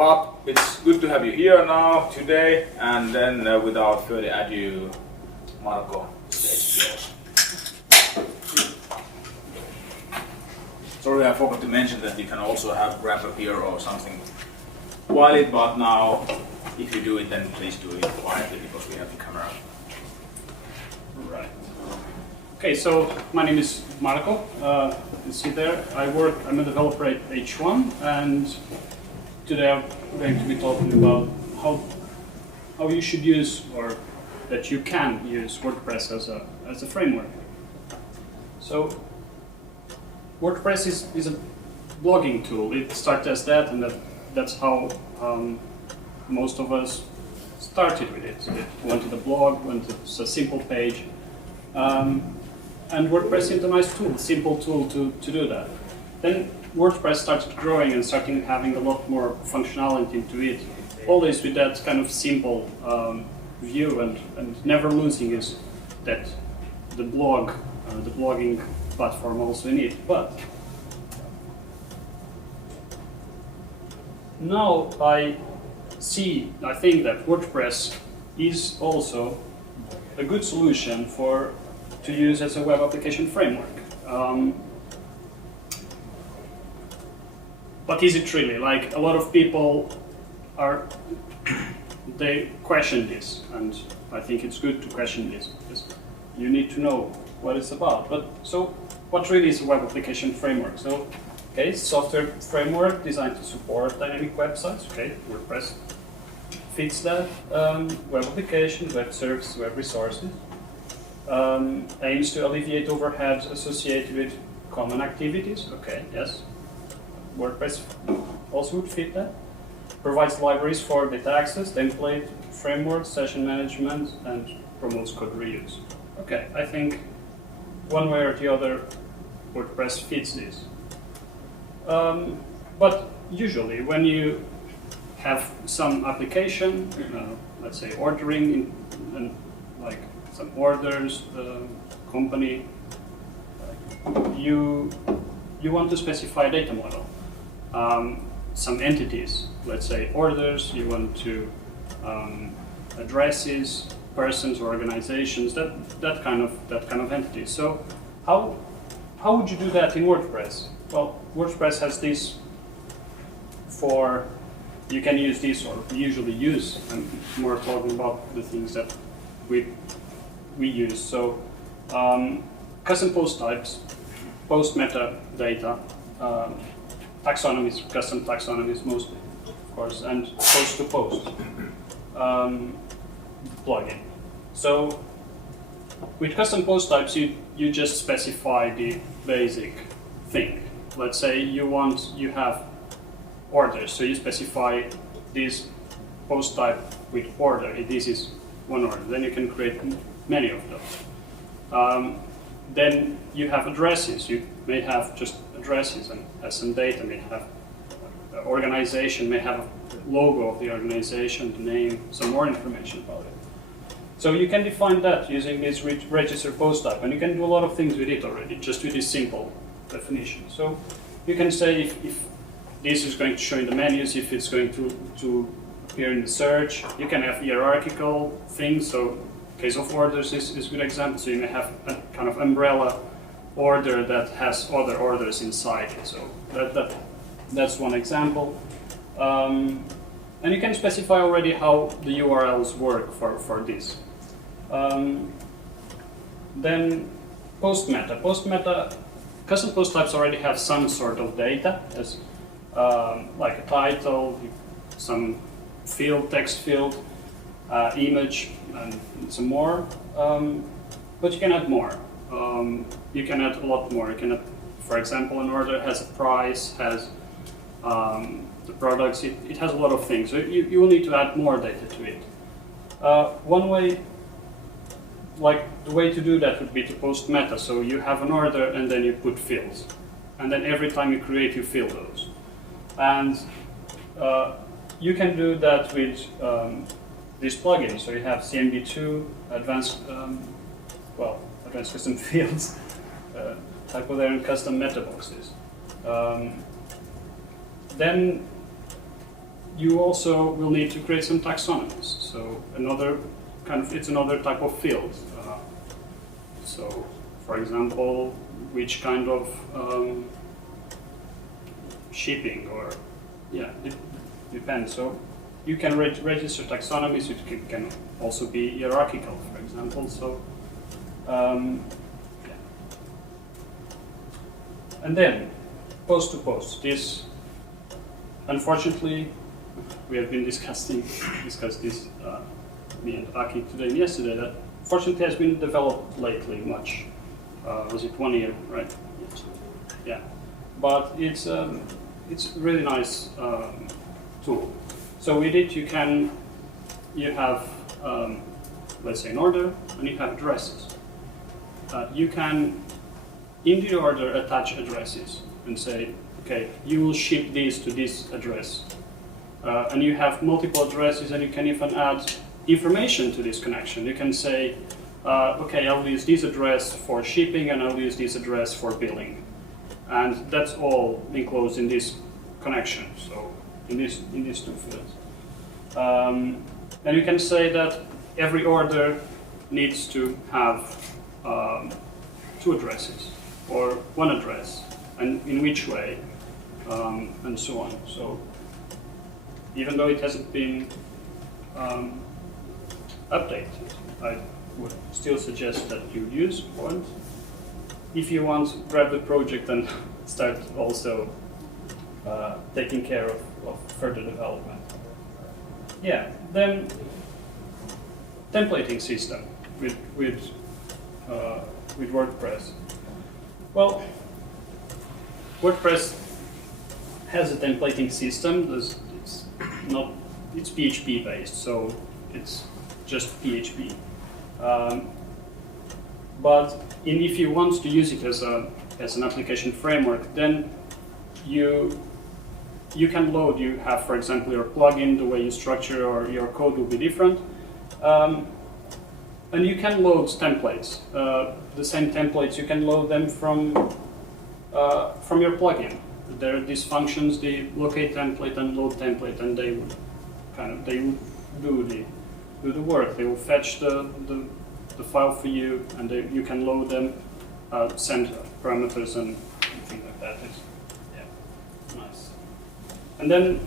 But it's good to have you here now, today, and then without further ado, Marco, stage yours. Sorry, I forgot to mention that you can also have grab a beer or something while it, but now, if you do it, then please do it quietly because we have the camera. Right. Okay, so my name is Marco. You see there, I'm a developer at H1, and today I'm going to be talking about how you should use, or that you can use WordPress as a framework. So WordPress is a blogging tool. It started as that, and that's how most of us started with it. It wanted a blog, wanted a simple page, and WordPress is a nice tool, simple tool to do that. Then WordPress started growing and starting having a lot more functionality into it, always with that kind of simple view, and never losing is that the blogging platform also in it. But now I think that WordPress is also a good solution to use as a web application framework. But is it really? Like, a lot of people they question this, and I think it's good to question this because you need to know what it's about. But so, what really is a web application framework? So, okay, software framework designed to support dynamic websites. Okay, WordPress fits that. Web applications, web services, web resources. Aims to alleviate overheads associated with common activities. Okay, yes. WordPress also would fit that. Provides libraries for data access, template, framework, session management, and promotes code reuse. Okay, I think one way or the other, WordPress fits this. But usually, when you have some application, let's say ordering, and like some orders, company, you want to specify a data model. Some entities, let's say orders, you want to addresses, persons, organizations, that kind of entity. So how would you do that in WordPress? Well, WordPress has this you can use this, or usually use. I'm more talking about the things that we use. So custom post types, post metadata, taxonomies, custom taxonomies mostly, of course, and post to post plugin. So with custom post types, you just specify the basic thing. Let's say you have orders, so you specify this post type with order. This is one order. Then you can create many of those. Then you have addresses. You may have just addresses and has some data. May have organization, may have a logo of the organization, the name, some more information about it. So you can define that using this register post type, and you can do a lot of things with it already, just with this simple definition. So you can say if this is going to show in the menus, if it's going to appear in the search. You can have hierarchical things. So case of orders is a good example. So you may have a kind of umbrella order that has other orders inside it. So that's one example. And you can specify already how the URLs work for this. Then post meta. Custom post types already have some sort of data, as like a title, some field, text field, image, and some more. But you can add more. You can add a lot more. You can add, for example, an order has a price, has the products. It has a lot of things. So you will need to add more data to it. One way, like the way to do that would be to post meta. So you have an order and then you put fields. And then every time you create, you fill those. And you can do that with these plugins. So you have CMD2, advanced custom fields, typo there, and custom meta boxes. Then you also will need to create some taxonomies. So it's another type of field. So, for example, which kind of shipping, or it depends. So you can register taxonomies. It can also be hierarchical, for example. So and then post to post. This, unfortunately, we have been discussed this me and Aki today and yesterday. That fortunately has been developed lately much. Was it 1 year, right? Yeah, but it's really nice tool. So with it you have let's say an order and you have addresses. You can in the order attach addresses and say, okay, you will ship these to this address. And you have multiple addresses, and you can even add information to this connection. You can say, okay, I'll use this address for shipping and I'll use this address for billing. And that's all enclosed in this connection, so in these two fields. And you can say that every order needs to have 2 addresses or 1 address, and in which way, and so on. So even though it hasn't been updated, I would still suggest that you use one. If you want, grab the project and start also taking care of further development. Yeah, then templating system with WordPress. Well, WordPress has a templating system. It's PHP based, so it's just PHP. But if you want to use it as an application framework, then you can load. You have, for example, your plugin, the way you structure or your code will be different, and you can load templates. The same templates, you can load them from your plugin. There are these functions, the locate template and load template, and they will do the work. They will fetch the file for you, and you can load them, send parameters and things like that. It's nice. And then,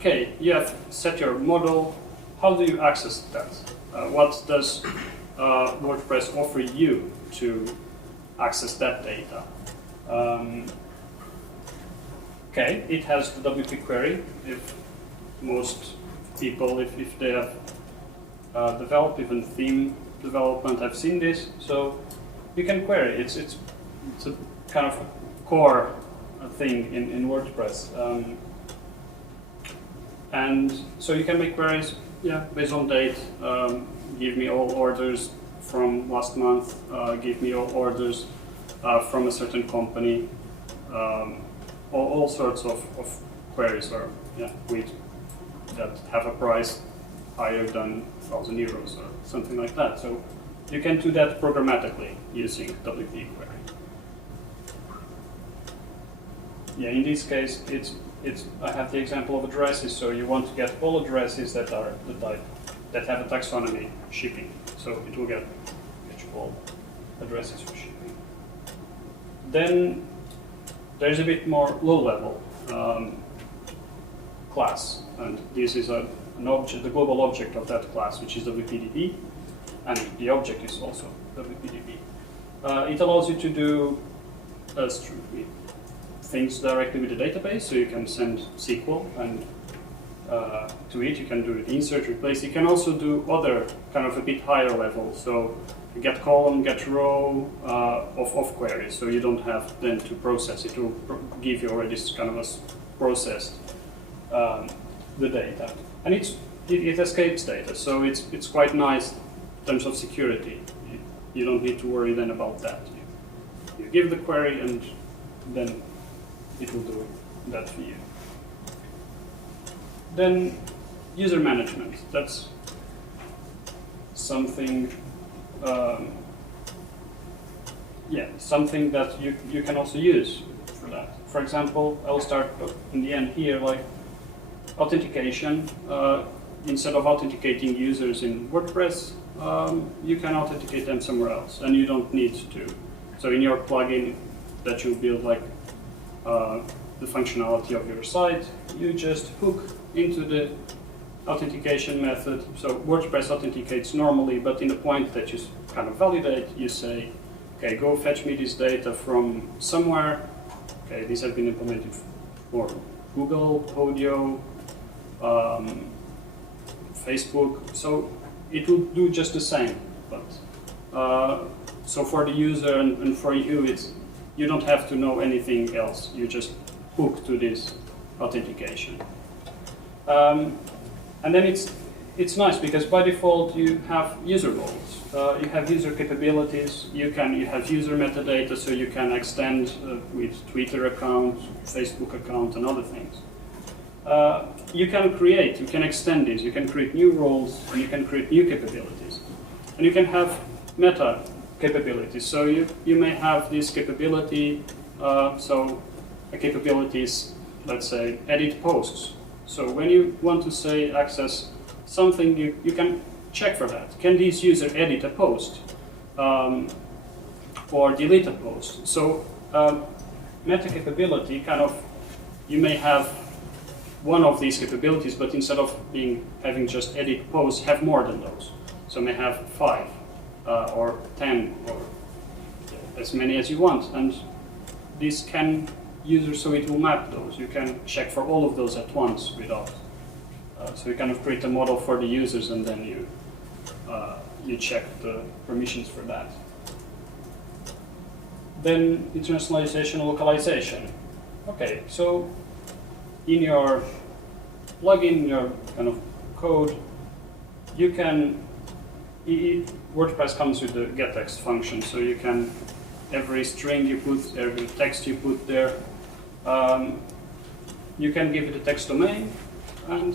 okay, you have set your model. How do you access that? What does WordPress offer you to access that data? Okay, it has the WP query. If most people, if they have developed even theme development, have seen this, so you can query. It's a kind of core thing in WordPress, and so you can make queries, based on date. Give me all orders from last month. Give me all orders from a certain company. All sorts of queries are that have a price higher than 1,000 euros or something like that. So you can do that programmatically using WP query. Yeah, in this case, I have the example of addresses. So you want to get all addresses that are the type that have a taxonomy shipping. So it will get all addresses for shipping. Then there's a bit more low-level class, and this is an object, the global object of that class, which is WPDB, and the object is also WPDB. It allows you to do things directly with the database, so you can send SQL and to it. You can do it insert, replace. You can also do other kind of a bit higher level. So you get column, get row of queries. So you don't have then to process it. It will give you already kind of a processed the data, and it escapes data. So it's quite nice in terms of security. You don't need to worry then about that. You give the query, and then it will do that for you. Then user management. That's something. Something that you can also use for that. For example, I'll start in the end here. Like authentication. Instead of authenticating users in WordPress, you can authenticate them somewhere else, and you don't need to. So in your plugin that you build, like the functionality of your site, you just hook into the authentication method. So WordPress authenticates normally, but in the point that you kind of validate, you say, okay, go fetch me this data from somewhere. Okay, these have been implemented for Google, Audio, Facebook. So it will do just the same. But so for the user and for you, you don't have to know anything else. You just hook to this authentication. And then it's nice because by default you have user roles. You have user capabilities. You have user metadata, so you can extend with Twitter account, Facebook account, and other things. You can extend this. You can create new roles, and you can create new capabilities, and you can have meta capabilities. So you may have this capability. So a capability is, let's say, edit posts. So when you want to say access something, you can check for that. Can this user edit a post or delete a post? So meta capability kind of, you may have one of these capabilities, but instead of having just edit posts, have more than those. So may have 5 or 10 or as many as you want, and this can users, so it will map those. You can check for all of those at once without. So you kind of create a model for the users, and then you check the permissions for that. Then internationalization, localization. Okay, so in your plugin, your kind of code, you can. WordPress comes with the getText function, so you can every string you put, every text you put there. You can give it a text domain, and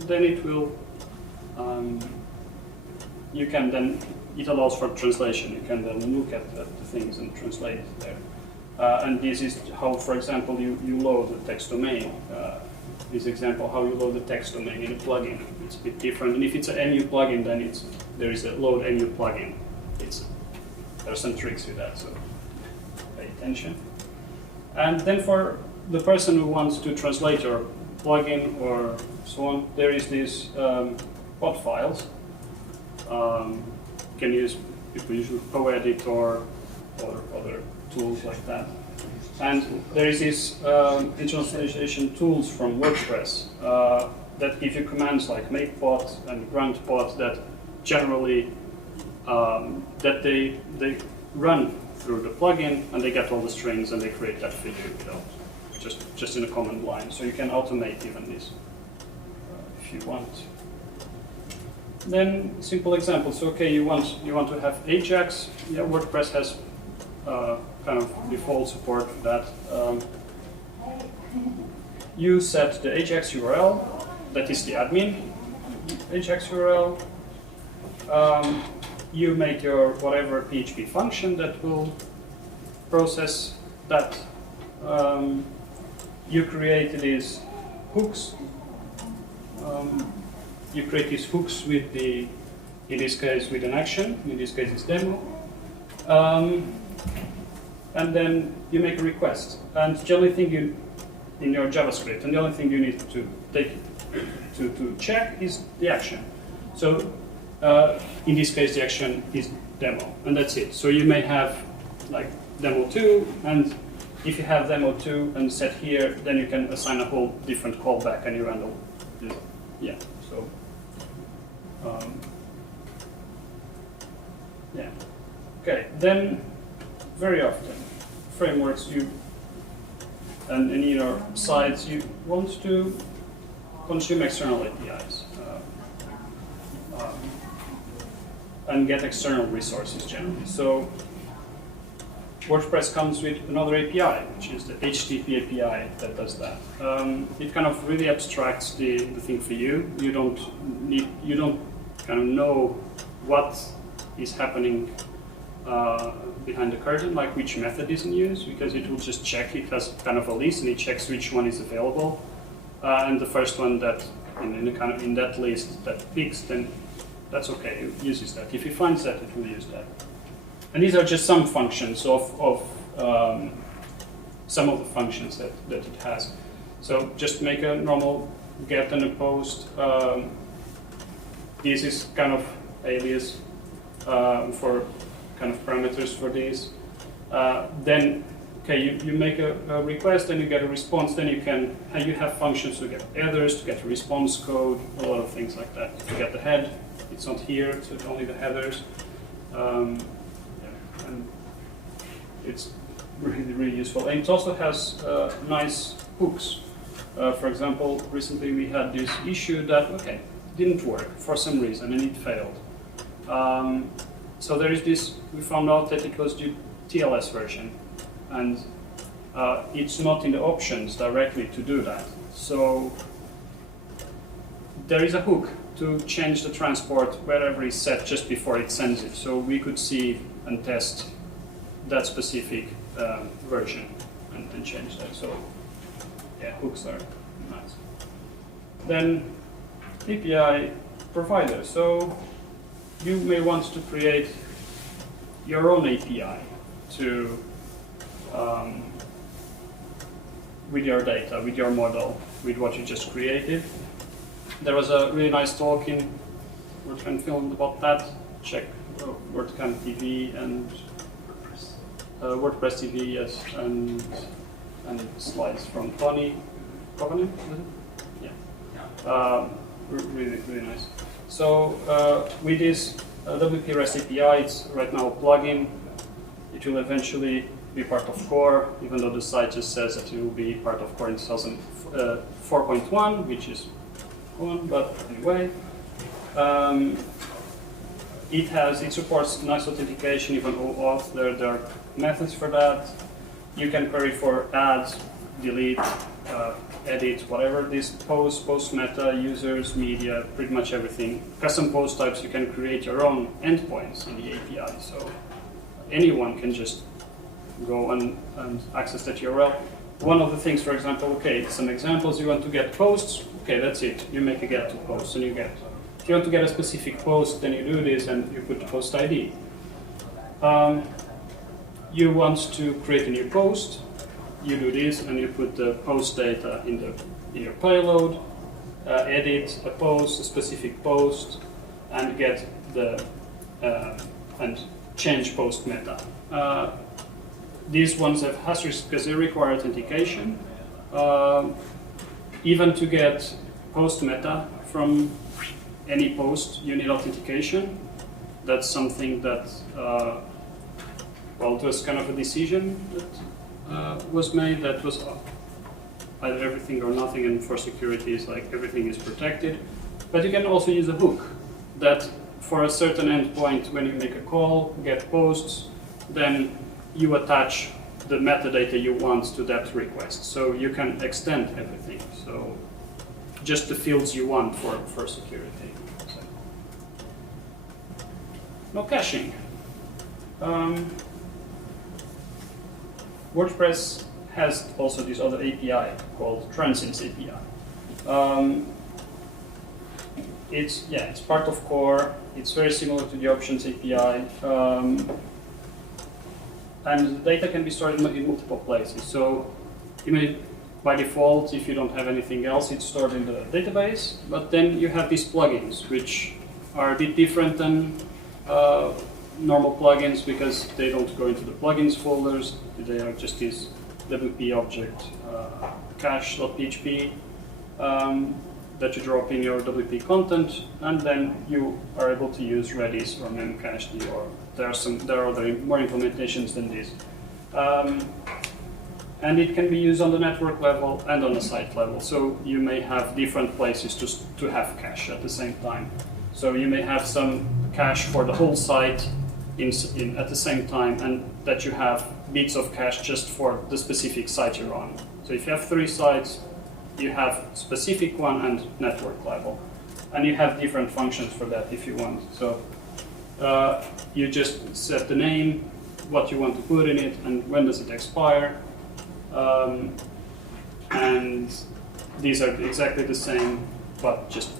then it will. It allows for translation. You can then look at the things and translate it there. And this is how, for example, you load the text domain. This example, how you load the text domain in a plugin. It's a bit different. And if it's a new plugin, then there is a load new plugin. There are some tricks with that, so pay attention. And then for the person who wants to translate your plugin or so on, there is these pod files. Can use people usually Poedit or other tools like that. And there is this internationalization tools from WordPress that give you commands like make pod and grant pod that generally that they run through the plugin, and they get all the strings and they create that for you without just in a command line. So you can automate even this if you want. Then simple examples. So okay, you want to have Ajax. Yeah, WordPress has kind of default support for that. You set the Ajax URL. That is the admin Ajax URL. You make your whatever PHP function that will process that. You create these hooks. You create these hooks with in this case, with an action. In this case, it's demo. And then you make a request. And the only thing in your JavaScript, and the only thing you need to check is the action. So in this case, the action is demo, and that's it. So you may have like demo 2, and if you have demo 2 and set here, then you can assign a whole different callback, and you handle this. Yeah. So yeah. Okay. Then very often frameworks and in your sites you want to consume external APIs. And get external resources generally. So WordPress comes with another API, which is the HTTP API that does that. It kind of really abstracts the thing for you. You don't kind of know what is happening behind the curtain, like which method is in use, because it will just check. It has kind of a list and it checks which one is available. and the first one that in that list that picks, then that's okay. It uses that. If it finds that, it will use that. And these are just some functions of some of the functions that it has. So just make a normal get and a post. This is kind of alias for kind of parameters for these. Then, okay, you make a request and you get a response. Then you have functions to get headers, to get a response code, a lot of things like that. To get the head, it's not here, so it's only the headers. And it's really, really useful. And it also has nice hooks. For example, recently we had this issue that, okay, didn't work for some reason and it failed. So there is this, we found out that it was the TLS version, and it's not in the options directly to do that. So there is a hook to change the transport wherever it's set just before it sends it. So we could see and test that specific version and change that. So yeah, hooks are nice. Then API provider. So you may want to create your own API to with your data, with your model, with what you just created. There was a really nice talk in WordCamp Film about that. Check WordCamp TV and WordPress TV, yes, and slides from Tony Covenant, is it? Yeah. Really, really nice. So with this WP REST API, it's right now a plugin. It will eventually be part of core, even though the site just says that it will be part of core in 4.1, which is one, but anyway. It supports nice authentication, even OAuth. There are methods for that. You can query for add, delete, edit, whatever this post meta, users, media, pretty much everything. Custom post types, you can create your own endpoints in the API. So anyone can just go and access that URL. One of the things, for example, okay, some examples, you want to get posts, okay, that's it. You make a get to post and you get. If you want to get a specific post, then you do this and you put post ID. You want to create a new post, you do this and you put the post data in your payload, edit a post, a specific post, and get the and change post meta. These ones have asterisks because they require authentication. Even to get post meta from any post, you need authentication. That's something that, well, it was kind of a decision that was made that was either everything or nothing, and for security is like everything is protected. But you can also use a hook that for a certain endpoint, when you make a call, get posts, then you attach the metadata you want to that request. So you can extend everything. So just the fields you want for security. So. No caching. WordPress has also this other API called Transients API. It's part of core. It's very similar to the Options API. And the data can be stored in multiple places. So by default, if you don't have anything else, it's stored in the database. But then you have these plugins, which are a bit different than normal plugins because they don't go into the plugins folders. They are just this WP object cache.php that you drop in your WP content, and then you are able to use Redis or Memcached, or there are other more implementations than this. And it can be used on the network level and on the site level. So you may have different places to have cache at the same time. So you may have some cache for the whole site at the same time, and that you have bits of cache just for the specific site you're on. So if you have 3 sites, you have specific one and network level. And you have different functions for that if you want. So you just set the name, what you want to put in it, and when does it expire. And these are exactly the same, but just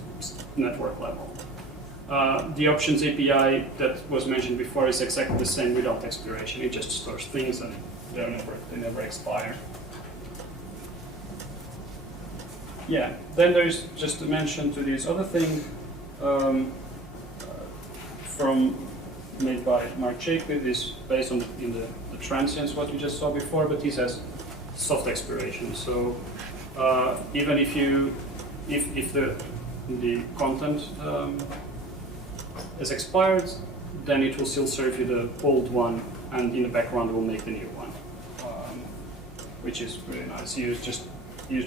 network level. The Options API that was mentioned before is exactly the same without expiration. It just stores things and they never expire. Yeah, then there's just a mention to this other thing made by Mark Jacob, is based on in the transients what you just saw before, but this has soft expiration. So even if the content is expired, then it will still serve you the old one, and in the background it will make the new one, which is really nice. Use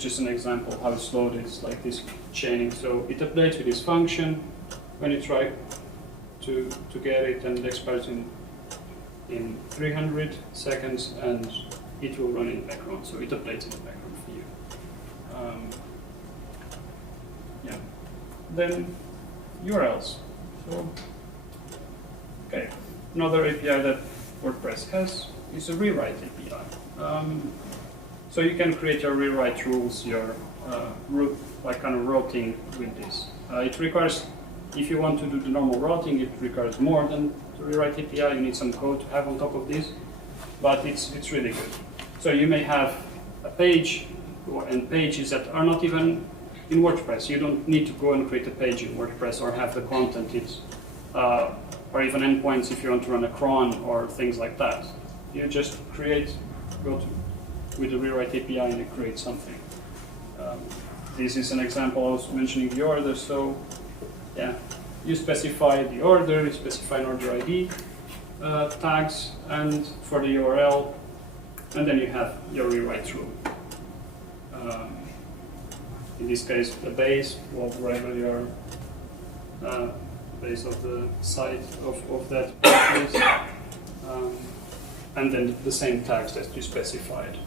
just an example of how it's loaded. It's like this chaining. So it updates with this function when you try to get it, and it expires in 300 seconds, and it will run in the background. So it updates in the background for you. Yeah. Then URLs. So, okay, another API that WordPress has is a rewrite API. So you can create your rewrite rules, your kind of routing with this. It requires, if you want to do the normal routing, it requires more than the rewrite API. You need some code to have on top of this, but it's really good. So you may have a page and pages that are not even in WordPress. You don't need to go and create a page in WordPress or have the content, or even endpoints if you want to run a cron or things like that. You just with the rewrite API and you create something. This is an example I was mentioning the order. So yeah, you specify the order, you specify an order ID tags, and for the URL, and then you have your rewrite rule. In this case, the base, wherever your base of the site of that page is, and then the same tags that you specified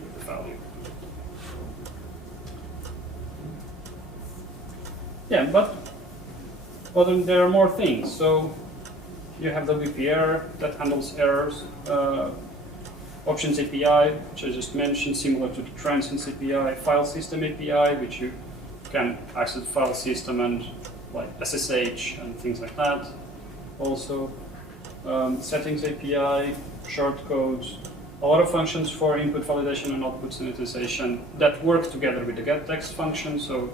with the value. Yeah, but there are more things. So you have WP error that handles errors. Options API, which I just mentioned, similar to the Transients API. File System API, which you can access the file system and like SSH and things like that. Also, Settings API, shortcodes, a lot of functions for input validation and output sanitization that work together with the getText function. So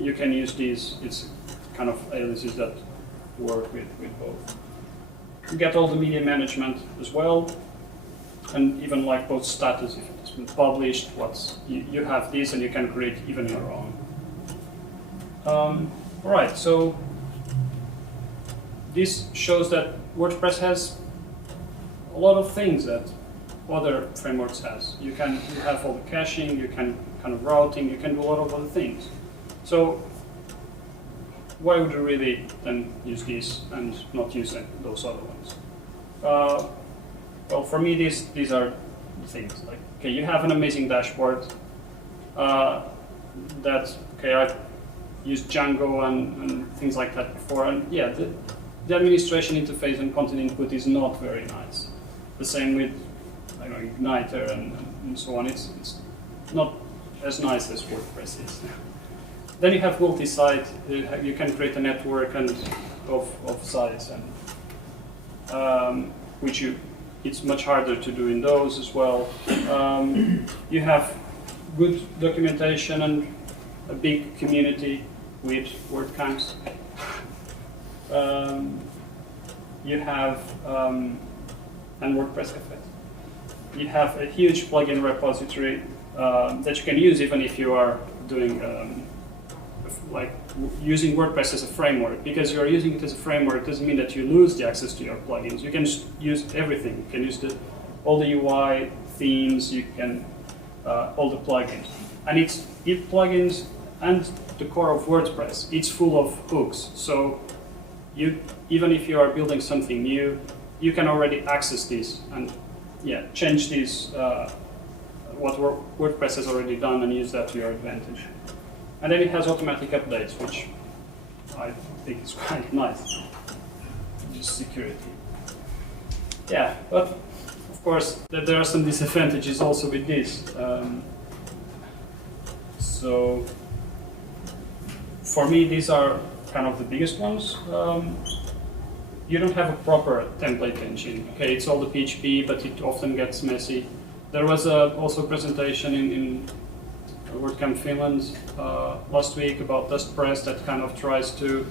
you can use these. It's kind of aliases that work with both. You get all the media management as well, and even like both status, if it's been published, you have this, and you can create even your own. All right, so this shows that WordPress has a lot of things that other frameworks has. You have all the caching, you can kind of routing, you can do a lot of other things. So why would you really then use this and not use those other ones? Well, for me, these are the things. Like, okay, you have an amazing dashboard. I've used Django and things like that before, and yeah, the administration interface and content input is not very nice. The same with Igniter and so on. It's not as nice as WordPress is. Then you have multi-site. You can create a network of sites, and it's much harder to do in those as well. You have good documentation and a big community with WordCamps. You have and WordPress Café. You have a huge plugin repository that you can use even if you are doing using WordPress as a framework. Because you are using it as a framework doesn't mean that you lose the access to your plugins. You can just use everything. You can use all the UI themes. You can all the plugins, and it's plugins and the core of WordPress. It's full of hooks. So even if you are building something new, you can already access this and change this what WordPress has already done and use that to your advantage. And then it has automatic updates, which I think is quite nice. Just security. Yeah, but of course there are some disadvantages also with this. So for me, these are kind of the biggest ones. You don't have a proper template engine. Okay, it's all the PHP, but it often gets messy. There was also a presentation in WordCamp Finland last week about DustPress that kind of tries to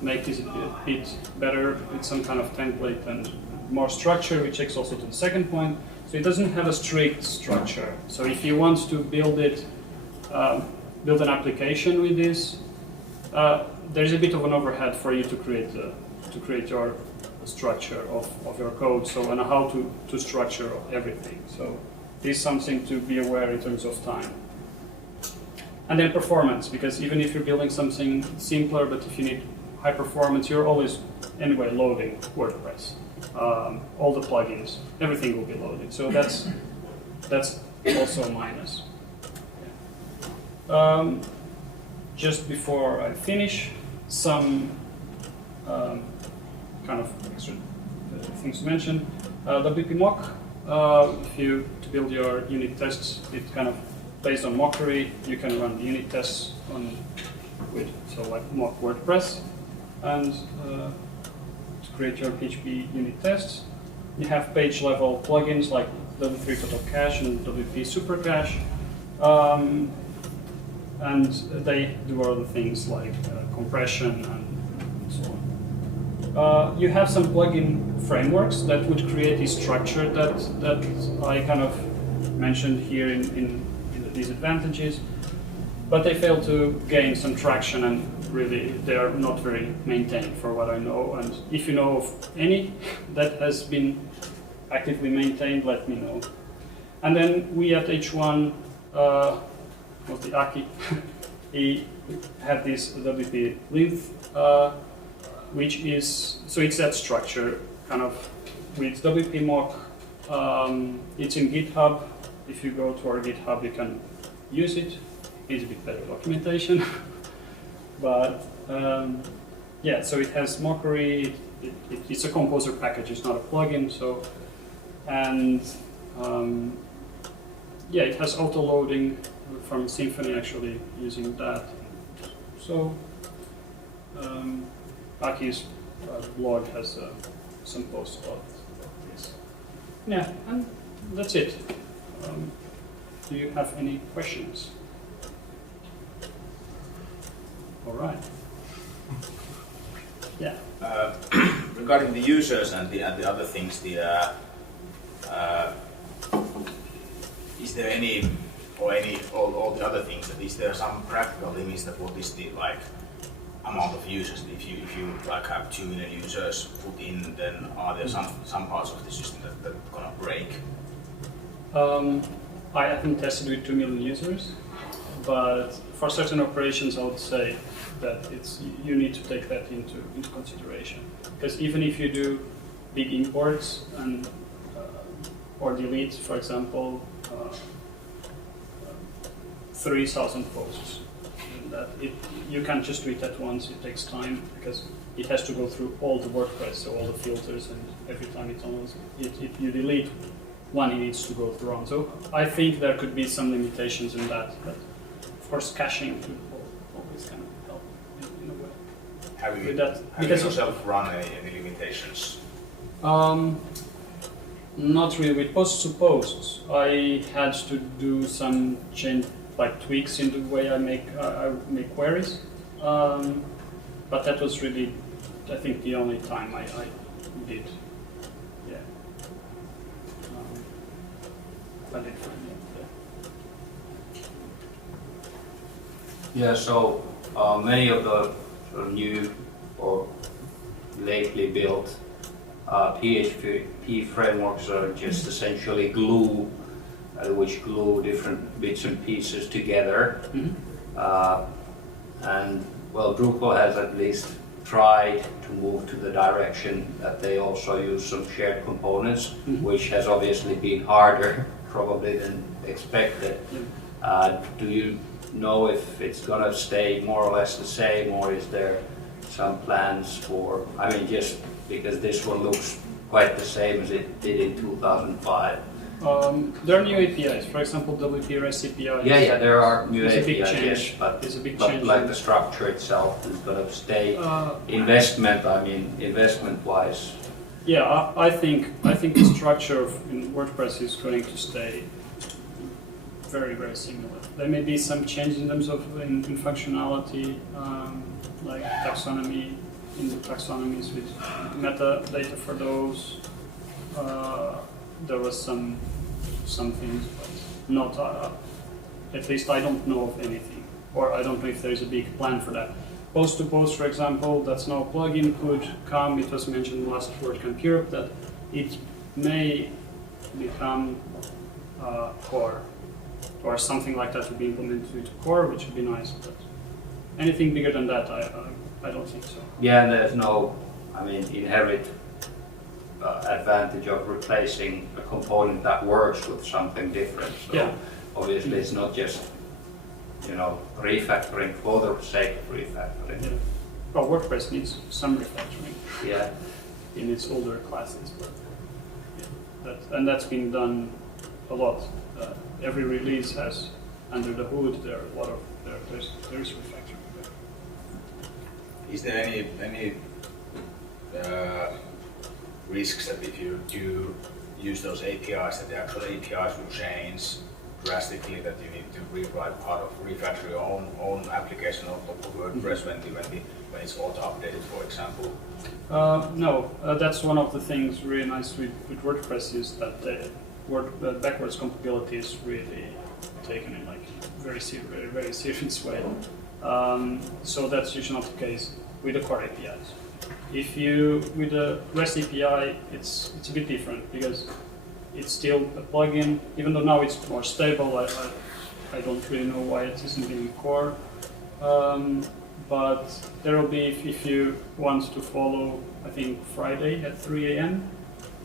make this a bit better with some kind of template and more structure, which takes also to the second point. So it doesn't have a strict structure. So if you want to build it, build an application with this, there's a bit of an overhead for you to create your structure of your code. So and how to structure everything. So this is something to be aware in terms of time. And then performance, because even if you're building something simpler, but if you need high performance, you're always anyway loading WordPress. All the plugins, everything will be loaded. So that's also a minus. Just before I finish, some kind of extra things to mention. WP mock, if you to build your unit tests, it kind of based on Mockery, you can run the unit tests with like mock WordPress, and to create your PHP unit tests, you have page level plugins like W3 Total Cache and WP Super Cache, and they do other things like compression and so on. You have some plugin frameworks that would create a structure that I kind of mentioned here in the disadvantages, but they fail to gain some traction, and really they are not very maintained for what I know. And if you know of any that has been actively maintained, let me know. And then we at H1, mostly Aki, he had this WP length, which is, so it's that structure kind of with WP mock. It's in GitHub. If you go to our GitHub, you can use it. It's a bit better documentation. But yeah, so it has Mockery. It's a composer package. It's not a plugin. So, and yeah, it has auto loading from Symfony, actually using that. So Aki's blog has some posts about this. Yeah, and that's it. Do you have any questions? All right. Yeah. Regarding the users and the other things, is there any all the other things? That is there some practical limits that what is the like amount of users? If you like have 2 million users put in, then are there some parts of the system that gonna break? I haven't tested with 2 million users, but for certain operations, I would say that you need to take that into consideration. Because even if you do big imports and or delete, for example, 3,000 posts, that you can't just do it at once. It takes time because it has to go through all the WordPress, so all the filters, and every time you delete one, it needs to go through on. So I think there could be some limitations in that, but of course caching will always kind of help in a way. Have you yourself run any limitations? Not really. With posts to posts, I had to do some change, like tweaks in the way I make queries, but that was really, I think, the only time I did. Yeah. I did find it. Yeah. So many of the sort of new or lately built PHP frameworks are just essentially glue, which glue different bits and pieces together. Mm-hmm. And well, Drupal has at least tried to move to the direction that they also use some shared components, mm-hmm. which has obviously been harder probably than expected. Mm-hmm. Do you know if it's going to stay more or less the same, or is there some plans for, I mean, just because this one looks quite the same as it did in 2005, There are new APIs. For example, WordPress API. Yeah, there are new There's a big APIs, change. yes, but, There's a big but change like in- the structure itself is going to stay. Uh, Investment-wise, Yeah, I think the structure in WordPress is going to stay very similar. There may be some change in terms of in functionality, like taxonomy in the taxonomies with metadata for those. There was some things, but not. At least I don't know of anything, or I don't know if there is a big plan for that. Post to post, for example, that's now a plugin could come. It was mentioned last WordCamp Europe that it may become core, or something like that to be implemented into core, which would be nice. But anything bigger than that, I don't think so. yeah, and there's no, inherent advantage of replacing a component that works with something different. So Yeah. obviously it's not just, refactoring for the sake of refactoring. Yeah. Well, WordPress needs some refactoring Yeah. in its older classes, but yeah, that's been done a lot. Every release has under the hood there are a lot of there's refactoring there. Is there any risks that if you do use those APIs, that the actual APIs will change drastically, that you need to rewrite part of refactor your own application on top of WordPress when it's auto updated, for example? No, that's one of the things really nice with WordPress is that the backwards compatibility is really taken in like very serious way. So that's usually not the case with the core APIs. With the REST API, it's a bit different because it's still a plugin. Even though now it's more stable, I don't really know why it isn't in core. But there will be, if you want to follow, I think Friday at 3 a.m.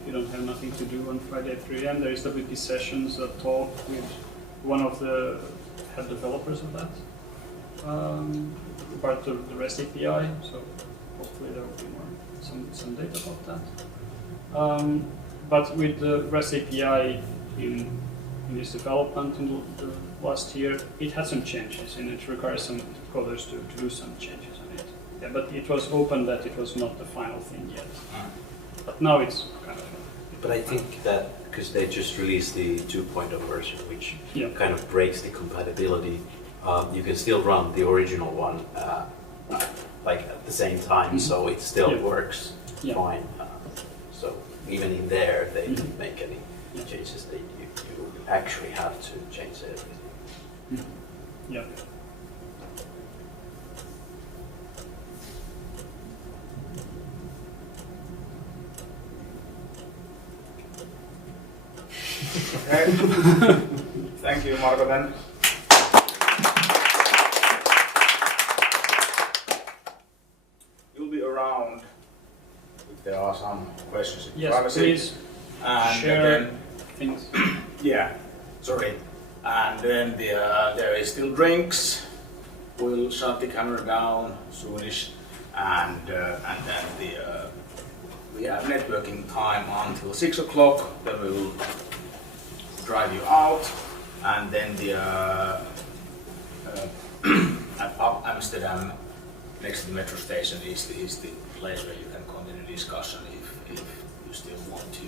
If you don't have nothing to do on Friday at 3 a.m., there is WP Sessions, a talk with one of the head developers of that, part of the REST API. So hopefully there will be some data about that. But with the REST API in its development in the last year, it had some changes, and it requires some coders to do some changes on it. Yeah, but it was open that it was not the final thing yet. But now it's kind of. But I think that because they just released the 2.0 version, which Yeah. kind of breaks the compatibility, you can still run the original one like at the same time, so it still Yeah. works Yeah. fine. So even in there, they didn't make any changes. You actually have to change everything. Yeah. Okay. Thank you, Marco, then. You'll be around if there are some questions in Yes, privacy. please And share then, things. yeah, sorry. And then there is still drinks. We'll shut the camera down soonish, and then we have networking time until 6 o'clock. Then we will drive you out, and then at Pub Amsterdam, next to the metro station, is the place where you can continue discussion if you still want to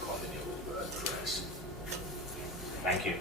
continue with WordPress. Thank you.